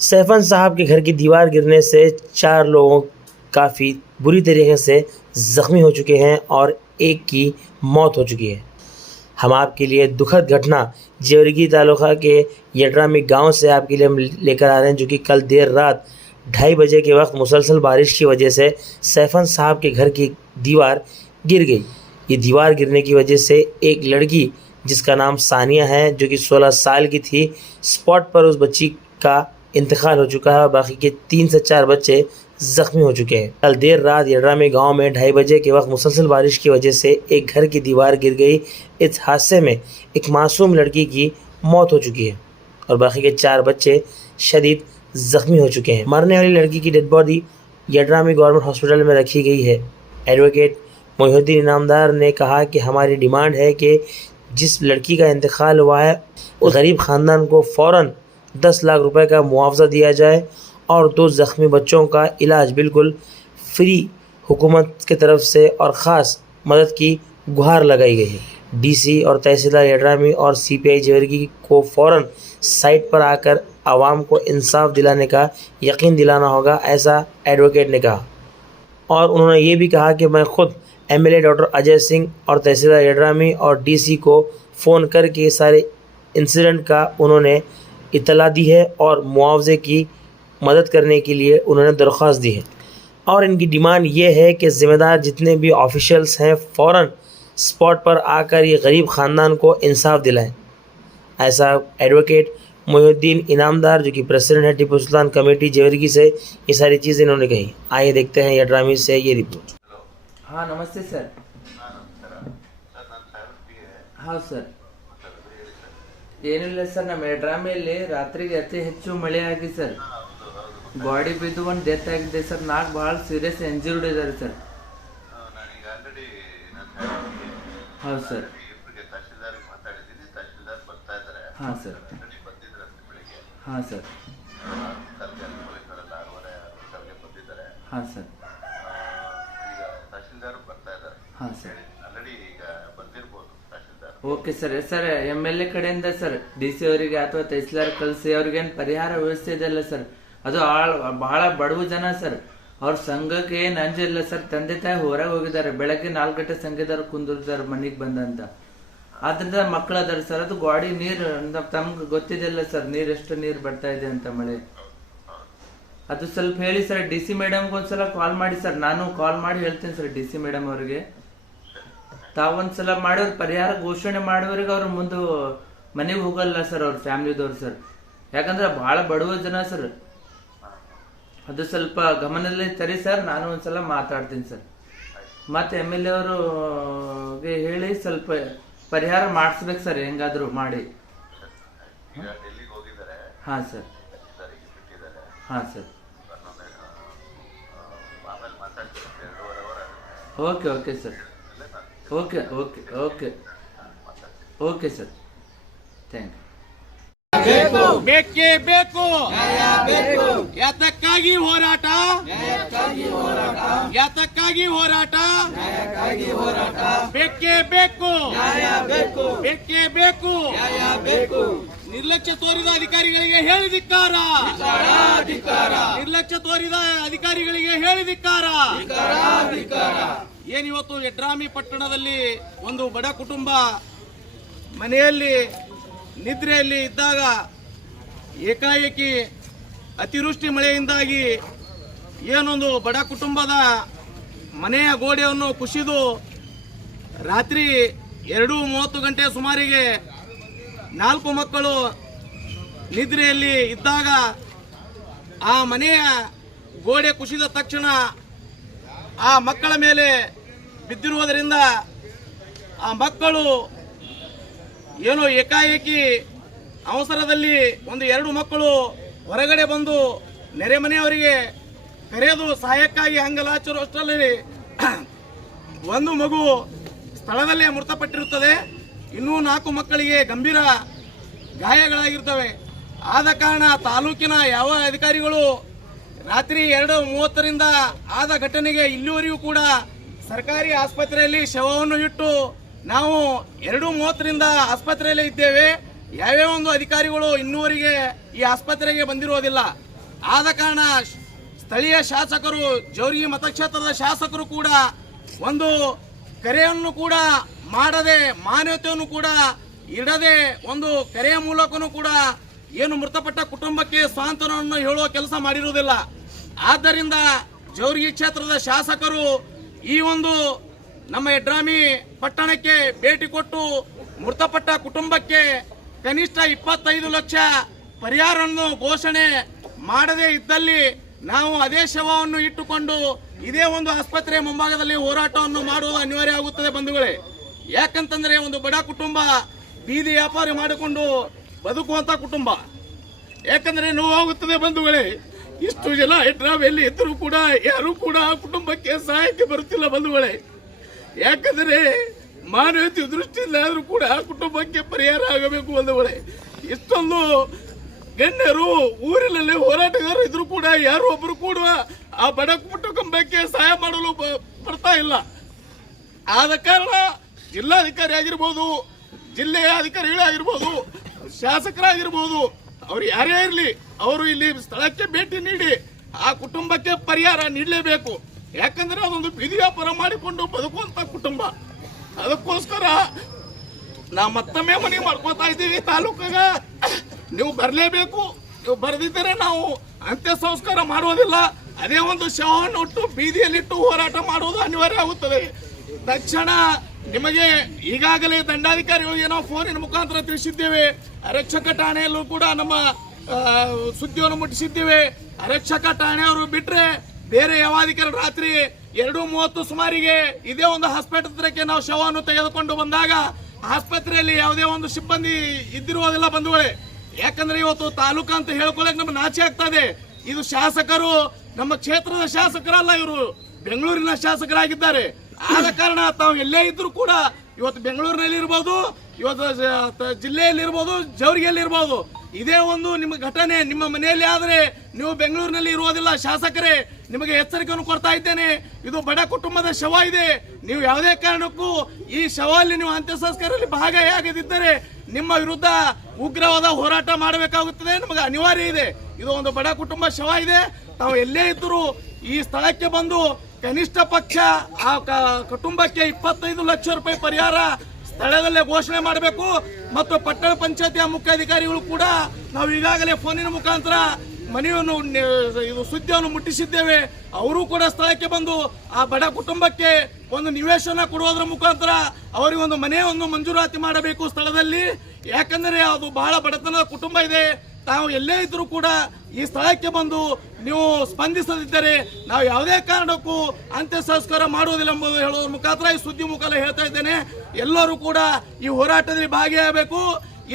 Siphon साहब के घर की दीवार गिरने से 4 लोग काफ़ी बुरी तरीके से ज़ख्मी हो चुके हैं और एक की मौत हो चुकी है। हम आपके लिए दुखद घटना जेवरगी तालुका के यड्रामी गांव से आपके लिए हम लेकर आ रहे हैं, जो कि कल देर रात 2:30 बजे के वक्त मुसलसल बारिश की वजह से सैफन साहब के घर की दीवार गिर गई। ये दीवार गिरने की वजह से एक लड़की जिसका नाम सानिया है, जो कि 16 साल की थी, स्पॉट पर उस बच्ची का इंतकाल हो चुका है और बाकी के 3 से 4 बच्चे ज़ख्मी हो चुके हैं। कल देर रात यड्रामी गांव में 2:30 बजे के वक्त मुसलसल बारिश की वजह से एक घर की दीवार गिर गई। इस हादसे में एक मासूम लड़की की मौत हो चुकी है और बाकी के 4 बच्चे शदीद ज़ख्मी हो चुके हैं। मरने वाली लड़की की dead body Yadrami government hospital में रखी गई है। एडवोकेट मोहिउद्दीन इनामदार ने कहा कि हमारी डिमांड है कि जिस लड़की का इंतकाल हुआ है उस गरीब ख़ानदान को फ़ौरन 10 लाख रुपए का मुआवजा दिया जाए और 2 ज़ख्मी बच्चों का इलाज बिल्कुल फ्री हुकूमत की तरफ से और ख़ास मदद की गुहार लगाई गई है। डीसी और तहसीलदार यड्रामी और सीपीआई जेवरगी को फ़ौरन साइट पर आकर आवाम को इंसाफ दिलाने का यकीन दिलाना होगा, ऐसा एडवोकेट ने कहा। और उन्होंने ये भी कहा कि मैं ख़ुद एमएलए डॉक्टर अजय सिंह और तहसीलदार यड्रामी और डीसी को फ़ोन करके सारे इंसिडेंट का उन्होंने इत्तला दी है और मुआवजे की मदद करने के लिए उन्होंने दरख्वास्त दी है। और इनकी डिमांड ये है कि ज़िम्मेदार जितने भी ऑफिशियल्स हैं फ़ौरन स्पॉट पर आकर ये गरीब ख़ानदान को इंसाफ दिलाएं, ऐसा एडवोकेट मोहिउद्दीन इनामदार, जो कि प्रेसिडेंट है टीपू सुल्तान कमेटी जेवरगी से, ये सारी चीज़ें इन्होंने कही। आइए देखते हैं यड्रामी से ये रिपोर्ट। हाँ नमस्ते सर। हाँ ಸರ್, ಏನಿಲ್ಲ ಸರ್, ನಮ್ಮ ಯಡ್ರಾಮಿಯಲ್ಲಿ ರಾತ್ರಿಗೆ ಅತಿ ಹೆಚ್ಚು ಮಳೆ ಆಗಿ ಸರ್, ಗಾಡಿ ಬಿದ್ದು ಒಂದು ಡೆತ್ ಆಗಿದೆ ಸರ್. 4 ಬಹಳ ಸೀರಿಯಸ್ ಇಂಜೂರ್ಡ್ ಇದ್ದಾರೆ ಸರ್. ಹೌದು ಸರ್. ಹಾಂ ಸರ್. ಹಾಂ ಸರ್. ಹಾಂ ಸರ್. ಹಾಂ sir. Okay sir. Sir MLA ಕಡೆಯಿಂದ ಸರ್ DC ಅವರಿಗೆ ಅಥವಾ ತಹಸೀಲ್ದಾರ್ ಕಳಿಸಿ ಅವ್ರಿಗೇನು ಪರಿಹಾರ ವ್ಯವಸ್ಥೆ ಇದೆಯಲ್ಲ ಸರ್, ಅದು ಬಹಳ ಬಡವ ಜನ ಸರ್, ಅವ್ರ ಸಂಘಕ್ಕೆ ಏನು ಅಂಜಿಲ್ಲ ಸರ್. ತಂದೆ ತಾಯಿ ಹೊರಗೆ ಹೋಗಿದ್ದಾರೆ, ಬೆಳಗ್ಗೆ 4 ಗಂಟೆ ಸಂಘದವ್ರು ಕುಂದಿರ್ತಾರೆ ಮನೆಗೆ ಬಂದಂತ. ಆದ್ರಿಂದ ಮಕ್ಕಳು ಅದಾರ ಸರ್, ಅದು ಗಾಡಿ ನೀರು ತಮ್ಗೆ ಗೊತ್ತಿದೆಯಲ್ಲ ಸರ್, ಎಷ್ಟು ನೀರು ಬರ್ತಾ ಇದೆ ಅಂತ ಮಳೆ. ಅದು ಸ್ವಲ್ಪ ಹೇಳಿ ಸರ್. DC ಮೇಡಮ್ಗೆ ಒಂದ್ಸಲ ಕಾಲ್ ಮಾಡಿ ಸರ್, ನಾನು ಕಾಲ್ ಮಾಡಿ ಹೇಳ್ತೀನಿ ಸರ್ DC ಮೇಡಮ್ ಅವ್ರಿಗೆ. ತಾವೊಂದ್ಸಲ ಮಾಡೋರು ಪರಿಹಾರ ಘೋಷಣೆ ಮಾಡೋರಿಗೆ ಅವ್ರ ಮುಂದೆ ಮನೆಗೆ ಹೋಗಲ್ಲ ಸರ್, ಅವ್ರ ಫ್ಯಾಮಿಲಿದವ್ರು ಸರ್, ಯಾಕಂದ್ರೆ ಬಹಳ ಬಡವ ಜನ ಸರ್. ಅದು ಸ್ವಲ್ಪ ಗಮನದಲ್ಲಿ ತರಿ ಸರ್, ನಾನು ಒಂದ್ಸಲ ಮಾತಾಡ್ತೀನಿ ಸರ್. ಮತ್ತೆ MLA ಅವ್ರಿಗೆ ಹೇಳಿ ಸ್ವಲ್ಪ ಪರಿಹಾರ ಮಾಡಿಸ್ಬೇಕು ಸರ್, ಹೆಂಗಾದ್ರು ಮಾಡಿ. ಹಾ ಸರ್. ಹಾ sir. Okay okay sir. Okay okay okay okay sir, thank you. ಬೇಕೇ ಬೇಕು, ಯಾತಕ್ಕಾಗಿ ಹೋರಾಟ, ಯಾತಕ್ಕಾಗಿ ಹೋರಾಟ, ಬೇಕೇ ಬೇಕು, ಬೇಕೇ ಬೇಕು. ನಿರ್ಲಕ್ಷ್ಯ ತೋರಿದ ಅಧಿಕಾರಿಗಳಿಗೆ ಹೇಳಿ ಧಿಕ್ಕಾರ, ನಿರ್ಲಕ್ಷ್ಯ ತೋರಿದ ಅಧಿಕಾರಿಗಳಿಗೆ ಹೇಳಿ ಧಿಕ್ಕಾರ. ಏನಿವತ್ತು ಯಡ್ರಾಮಿ ಪಟ್ಟಣದಲ್ಲಿ ಒಂದು ಬಡ ಕುಟುಂಬ ಮನೆಯಲ್ಲಿ ನಿದ್ರೆಯಲ್ಲಿ ಇದ್ದಾಗ ಏಕಾಏಕಿ ಅತಿವೃಷ್ಟಿ ಮಳೆಯಿಂದಾಗಿ ಏನೊಂದು ಬಡ ಕುಟುಂಬದ ಮನೆಯ ಗೋಡೆಯನ್ನು ಕುಸಿದು ರಾತ್ರಿ 2:30 ಗಂಟೆ ಸುಮಾರಿಗೆ 4 ಮಕ್ಕಳು ನಿದ್ರೆಯಲ್ಲಿ ಇದ್ದಾಗ ಆ ಮನೆಯ ಗೋಡೆ ಕುಸಿದ ತಕ್ಷಣ ಆ ಮಕ್ಕಳ ಮೇಲೆ ಬಿದ್ದಿರುವುದರಿಂದ ಆ ಮಕ್ಕಳು ಏನೋ ಏಕಾಏಕಿ ಅವಸರದಲ್ಲಿ 1-2 ಮಕ್ಕಳು ಹೊರಗಡೆ ಬಂದು ನೆರೆಮನೆಯವರಿಗೆ ಕರೆದು ಸಹಾಯಕ್ಕಾಗಿ ಹಂಗಲಾಚರುವಷ್ಟರಲ್ಲಿ ಒಂದು ಮಗು ಸ್ಥಳದಲ್ಲೇ ಮೃತಪಟ್ಟಿರುತ್ತದೆ. ಇನ್ನೂ 4 ಮಕ್ಕಳಿಗೆ ಗಂಭೀರ ಗಾಯಗಳಾಗಿರ್ತವೆ. ಆದ ಕಾರಣ ತಾಲೂಕಿನ ಯಾವ ಅಧಿಕಾರಿಗಳು ರಾತ್ರಿ 2:30ರಿಂದ ಆದ ಘಟನೆಗೆ ಇಲ್ಲಿವರೆಗೂ ಕೂಡ ಸರ್ಕಾರಿ ಆಸ್ಪತ್ರೆಯಲ್ಲಿ ಶವವನ್ನು ಇಟ್ಟು ನಾವು 2:30ರಿಂದ ಆಸ್ಪತ್ರೆಯಲ್ಲೇ ಇದ್ದೇವೆ. ಯಾವ್ಯಾವ ಒಂದು ಅಧಿಕಾರಿಗಳು ಇನ್ನೂವರೆಗೆ ಈ ಆಸ್ಪತ್ರೆಗೆ ಬಂದಿರುವುದಿಲ್ಲ. ಆದ ಕಾರಣ ಸ್ಥಳೀಯ ಶಾಸಕರು, ಜವರ್ಗಿ ಮತಕ್ಷೇತ್ರದ ಶಾಸಕರು ಕೂಡ ಒಂದು ಕರೆಯನ್ನು ಕೂಡ ಮಾಡದೆ, ಮಾನ್ಯತೆಯನ್ನು ಕೂಡ ಇಡದೆ, ಒಂದು ಕರೆಯ ಮೂಲಕನೂ ಕೂಡ ಏನು ಮೃತಪಟ್ಟ ಕುಟುಂಬಕ್ಕೆ ಸಾಂತ್ವನವನ್ನು ಹೇಳುವ ಕೆಲಸ ಮಾಡಿರುವುದಿಲ್ಲ. ಆದ್ದರಿಂದ ಜವರ್ಗಿ ಕ್ಷೇತ್ರದ ಶಾಸಕರು ಈ ಒಂದು ನಮ್ಮ ಯಡ್ರಾಮಿ ಪಟ್ಟಣಕ್ಕೆ ಭೇಟಿ ಕೊಟ್ಟು ಮೃತಪಟ್ಟ ಕುಟುಂಬಕ್ಕೆ ಕನಿಷ್ಠ 25 ಲಕ್ಷ ಪರಿಹಾರವನ್ನು ಘೋಷಣೆ ಮಾಡದೇ ಇದ್ದಲ್ಲಿ ನಾವು ಅದೇ ಶವವನ್ನು ಇಟ್ಟುಕೊಂಡು ಇದೇ ಒಂದು ಆಸ್ಪತ್ರೆಯ ಮುಂಭಾಗದಲ್ಲಿ ಹೋರಾಟವನ್ನು ಮಾಡುವುದು ಅನಿವಾರ್ಯ ಆಗುತ್ತದೆ ಬಂಧುಗಳೇ. ಯಾಕಂತಂದ್ರೆ ಒಂದು ಬಡ ಕುಟುಂಬ, ಬೀದಿ ವ್ಯಾಪಾರ ಮಾಡಿಕೊಂಡು ಬದುಕುವಂತ ಕುಟುಂಬ. ಯಾಕಂದ್ರೆ ನೋವಾಗುತ್ತದೆ ಬಂಧುಗಳೇ. ಇಷ್ಟು ಜನ ಯಡ್ರಾಮಿಯಲ್ಲಿ ಇದ್ದರೂ ಕೂಡ ಯಾರು ಕೂಡ ಆ ಕುಟುಂಬಕ್ಕೆ ಸಹಾಯಕ್ಕೆ ಬರುತ್ತಿಲ್ಲ ಬಂಧುಗಳೇ. ಯಾಕಂದ್ರೆ ಮಾನವೀಯತೆ ದೃಷ್ಟಿಯಿಂದ ಆದ್ರೂ ಕೂಡ ಆ ಕುಟುಂಬಕ್ಕೆ ಪರಿಹಾರ ಆಗಬೇಕು ಬಂಧುಗಳೇ. ಇಷ್ಟೊಂದು ಗಣ್ಯರು ಊರಿನಲ್ಲಿ ಹೋರಾಟಗಾರರು ಇದ್ರು ಕೂಡ ಯಾರು ಒಬ್ರು ಕೂಡ ಆ ಬಡ ಕುಟುಂಬಕ್ಕೆ ಸಹಾಯ ಮಾಡಲು ಬರ್ತಾ ಇಲ್ಲ. ಆದ ಕಾರಣ ಜಿಲ್ಲಾಧಿಕಾರಿ ಆಗಿರ್ಬೋದು, ಜಿಲ್ಲೆಯ ಅಧಿಕಾರಿಗಳಾಗಿರ್ಬೋದು, ಶಾಸಕರಾಗಿರ್ಬೋದು, ಅವ್ರು ಯಾರೇ ಇರಲಿ, ಅವರು ಇಲ್ಲಿ ಸ್ಥಳಕ್ಕೆ ಭೇಟಿ ನೀಡಿ ಆ ಕುಟುಂಬಕ್ಕೆ ಪರಿಹಾರ ನೀಡಲೇಬೇಕು. ಯಾಕಂದ್ರೆ ಅದೊಂದು ಬೀದಿ ವ್ಯಾಪಾರ ಮಾಡಿಕೊಂಡು ಬದುಕುವಂತ ಕುಟುಂಬ. ಅದಕ್ಕೋಸ್ಕರ ನಾವು ಮತ್ತೊಮ್ಮೆ ಮನವಿ ಮಾಡ್ಕೊತಾ ಇದ್ದೀವಿ ತಾಲೂಕಾಗ, ನೀವು ಬರಲೇಬೇಕು. ನೀವು ಬರೆದಿದ್ದರೆ ನಾವು ಅಂತ್ಯ ಸಂಸ್ಕಾರ ಮಾಡುವುದಿಲ್ಲ. ಅದೇ ಒಂದು ಶವವನ್ನು ಇಟ್ಟು ಬೀದಿಯಲ್ಲಿಟ್ಟು ಹೋರಾಟ ಮಾಡುವುದು ಅನಿವಾರ್ಯ ಆಗುತ್ತದೆ. ತಕ್ಷಣ ನಿಮಗೆ ಈಗಾಗಲೇ ದಂಡಾಧಿಕಾರಿಗಳಿಗೆ ನಾವು ಫೋನಿನ ಮುಖಾಂತರ ತಿಳಿಸಿದ್ದೇವೆ. ಆರಕ್ಷಕ ಠಾಣೆಯಲ್ಲೂ ಕೂಡ ನಮ್ಮ ಸುದ್ದಿಯನ್ನು ಮುಟ್ಟಿಸಿದ್ದೇವೆ. ಆರಕ್ಷಕ ಠಾಣೆಯವರು ಬಿಟ್ರೆ ಬೇರೆ ಯಾವ ಅಧಿಕಾರಿ ರಾತ್ರಿ 2:30 ಸುಮಾರಿಗೆ ಇದೇ ಒಂದು ಆಸ್ಪತ್ರೆಗೆ ನಾವು ಶವವನ್ನು ತೆಗೆದುಕೊಂಡು ಬಂದಾಗ ಆಸ್ಪತ್ರೆಯಲ್ಲಿ ಯಾವುದೇ ಒಂದು ಸಿಬ್ಬಂದಿ ಇದ್ದಿರುವುದಿಲ್ಲ ಬಂಧುಗಳೇ. ಯಾಕಂದ್ರೆ ಇವತ್ತು ತಾಲೂಕು ಅಂತ ಹೇಳ್ಕೊಳ್ಳಕ್ಕೆ ನಮ್ಗೆ ನಾಚೆ ಆಗ್ತದೆ. ಇದು ಶಾಸಕರು ನಮ್ಮ ಕ್ಷೇತ್ರದ ಶಾಸಕರಲ್ಲ, ಇವರು ಬೆಂಗಳೂರಿನ ಶಾಸಕರಾಗಿದ್ದಾರೆ. ಆದ ಕಾರಣ ತಾವು ಎಲ್ಲೇ ಇದ್ರು ಕೂಡ ಇವತ್ತು ಬೆಂಗಳೂರಿನಲ್ಲಿ ಇರ್ಬೋದು, ಇವತ್ತು ಜಿಲ್ಲೆಯಲ್ಲಿ ಇರ್ಬೋದು, ಜವರ್ಗಿಯಲ್ಲಿ ಇರ್ಬೋದು, ಇದೇ ಒಂದು ನಿಮ್ಮ ಘಟನೆ ನಿಮ್ಮ ಮನೆಯಲ್ಲಿ ಆದರೆ ನೀವು ಬೆಂಗಳೂರಿನಲ್ಲಿ ಇರುವುದಿಲ್ಲ. ಶಾಸಕರೇ, ನಿಮಗೆ ಎಚ್ಚರಿಕೆಯನ್ನು ಕೊಡ್ತಾ ಇದ್ದೇನೆ. ಇದು ಬಡ ಕುಟುಂಬದ ಶವ ಇದೆ. ನೀವು ಯಾವುದೇ ಕಾರಣಕ್ಕೂ ಈ ಶವಲ್ಲಿ ನೀವು ಅಂತ್ಯ ಸಂಸ್ಕಾರದಲ್ಲಿ ಭಾಗಿಯಾಗದಿದ್ದರೆ ನಿಮ್ಮ ವಿರುದ್ಧ ಉಗ್ರವಾದ ಹೋರಾಟ ಮಾಡಬೇಕಾಗುತ್ತದೆ. ನಮಗೆ ಅನಿವಾರ್ಯ ಇದೆ. ಇದು ಒಂದು ಬಡ ಕುಟುಂಬ ಶವ ಇದೆ. ತಾವು ಎಲ್ಲೇ ಇದ್ದರೂ ಈ ಸ್ಥಳಕ್ಕೆ ಬಂದು ಕನಿಷ್ಠ ಪಕ್ಷ ಆ ಕುಟುಂಬಕ್ಕೆ 25 ಲಕ್ಷ ರೂಪಾಯಿ ಪರಿಹಾರ ಸ್ಥಳದಲ್ಲೇ ಘೋಷಣೆ ಮಾಡಬೇಕು. ಮತ್ತು ಪಟ್ಟಣ ಪಂಚಾಯತಿಯ ಮುಖ್ಯಾಧಿಕಾರಿಗಳು ಕೂಡ ನಾವು ಈಗಾಗಲೇ ಫೋನಿನ ಮುಖಾಂತರ ಮನೆಯನ್ನು ಇದು ಸುದ್ದಿಯನ್ನು ಮುಟ್ಟಿಸಿದ್ದೇವೆ. ಅವರು ಕೂಡ ಸ್ಥಳಕ್ಕೆ ಬಂದು ಆ ಬಡ ಕುಟುಂಬಕ್ಕೆ ಒಂದು ನಿವೇಶನ ಕೊಡುವುದರ ಮುಖಾಂತರ ಅವರಿಗೆ ಒಂದು ಮನೆಯನ್ನು ಮಂಜೂರಾತಿ ಮಾಡಬೇಕು ಸ್ಥಳದಲ್ಲಿ. ಯಾಕಂದರೆ ಅದು ಬಹಳ ಬಡತನದ ಕುಟುಂಬ ಇದೆ. ತಾವು ಎಲ್ಲೇ ಇದ್ರೂ ಕೂಡ ಈ ಸ್ಥಳಕ್ಕೆ ಬಂದು ನೀವು ಸ್ಪಂದಿಸದಿದ್ದರೆ ನಾವು ಯಾವುದೇ ಕಾರಣಕ್ಕೂ ಅಂತ್ಯ ಸಂಸ್ಕಾರ ಮಾಡುವುದಿಲ್ಲ ಎಂಬುದು ಹೇಳುವ ಮುಖಾಂತರ ಈ ಸುದ್ದಿ ಮುಖಾಂತರ ಹೇಳ್ತಾ ಇದ್ದೇನೆ. ಎಲ್ಲರೂ ಕೂಡ ಈ ಹೋರಾಟದಲ್ಲಿ ಭಾಗಿಯಾಗಬೇಕು.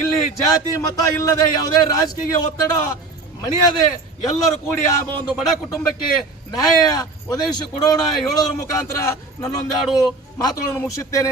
ಇಲ್ಲಿ ಜಾತಿ ಮತ ಇಲ್ಲದೆ ಯಾವುದೇ ರಾಜಕೀಯ ಒತ್ತಡ ಮಣಿಯದೆ ಎಲ್ಲರೂ ಕೂಡಿ ಆ ಒಂದು ಬಡ ಕುಟುಂಬಕ್ಕೆ ನ್ಯಾಯ ಒದಗಿಸಿ ಕೊಡೋಣ ಹೇಳೋದ್ರ ಮುಖಾಂತರ ನನ್ನೊಂದೆರಡು ಮಾತುಗಳನ್ನು ಮುಗಿಸುತ್ತೇನೆ.